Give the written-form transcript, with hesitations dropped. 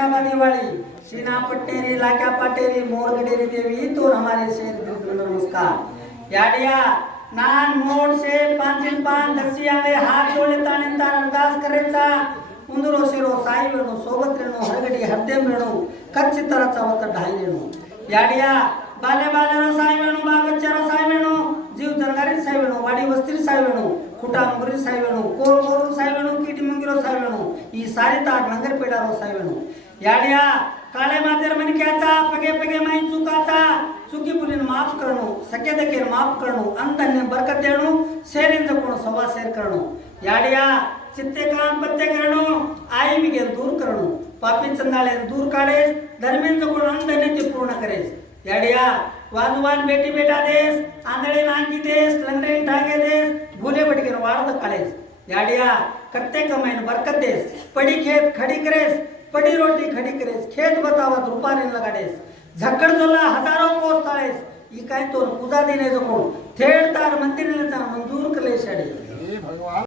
शाबादी वाली सीना पट्टेरी लाक्या पाटेरी मोरगडेरी देवी तो हमारे शेर नमस्कार याडिया नान मोड से पांचिन पान दसिया में हाथ जोड़े ताने तार अरदास करेचा उंदरो शिरो साई वेणू सोबत रेणू हरगडी हद्दे मेणू कच्च तराचा वत ढाई रेणू याडिया बाले बालेरो साई वेणू बागच्चरो साई वेणू जीव दरगारी साई वेणू वाडी वस्त्री साई वेणू खुटा मुगरी साई वेणू कोर कोर साई वेणू कीटी मुंगिरो साई वेणू ई सारी तार नंगर पेडारो साई वेणू याडिया काळे मातेर मणक्याचा पगे पगे माई चुकाचा चुकी बुलीन माफ करणो सके दके माफ करणो अंतने बरकत देणो शेरिन जकोण सवा शेर करणो याडिया चित्ते काम पत्ते करणो आई बिगे दूर करणो पापी चंदाळे दूर काढेस धर्मेन जकोण अंतने ते पूर्ण करेस याडिया वाजवान बेटी बेटा देस आंधळे नांगी देस लंगडे टांगे देस भूले बटके वार्द काढेस याडिया करते कमाईन बरकत देस पडी खेत खडी करेस पडी रोटी खडी करेस खेत बतावत रुपाने लगाडेस झक्कड जोला हजारो पोस्ट ताळेस ई काय तो पूजा देणे जकोण थेट तार मंदिर मंजूर कले शाडी